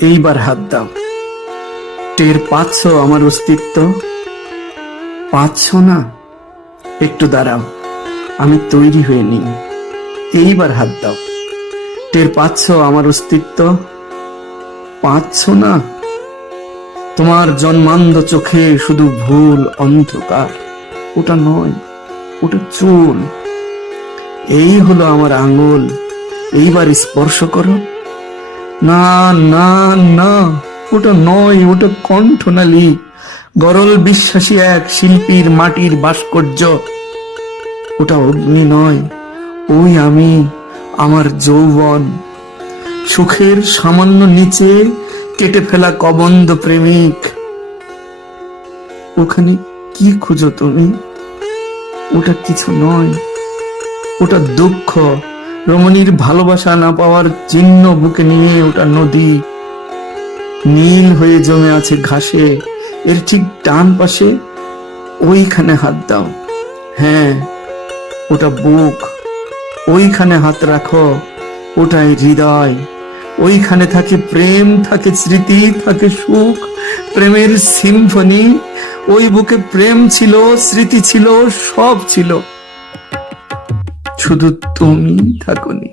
এইবার হাত দাও। টের পাচ্ছ আমার অস্তিত্ব? পাচ্ছ না? একটু দাঁড়াও, আমি তৈরি হয়ে নিই। এইবার হাত দাও। টের পাচ্ছ আমার অস্তিত্ব? পাচ্ছ না? তোমার জন্মান্ধ চোখে শুধু ভুল, অন্ধকার। ওটা নয়, ওটা চুল। এই হলো আমার আঙুল। এইবার স্পর্শ করো। না, না, না, ওটা নয়, ওটা কণ্ঠনালী। গরল বিশ্বাসী এক শিল্পীর মাটির ভাস্কর্য। ওটা অগ্নি নয়, ওই আমি, আমার যৌবন। সুখের সামান্য নিচে কেটে ফেলা কবন্ধ প্রেমিক। ওখানে কি খুঁজো তুমি? ওটা কিছু নয়, ওটা দুঃখ। রমণীর ভালোবাসা না পাওয়ার চিহ্ন বুকে নিয়ে ওটা নদী। নীল হয়ে জমে আছে ঘাসে। এর ঠিক ডান পাশে ওইখানে হাত দাও। হ্যাঁ, ওটা বুক। ওইখানে হাত রাখো। ওটাই হৃদয়। ওইখানে থাকে প্রেম, থাকে স্মৃতি, থাকে সুখ, প্রেমের সিম্ফনি। ওই বুকে প্রেম ছিল, স্মৃতি ছিল, সব ছিল। শুধু তুমি থাকোনি।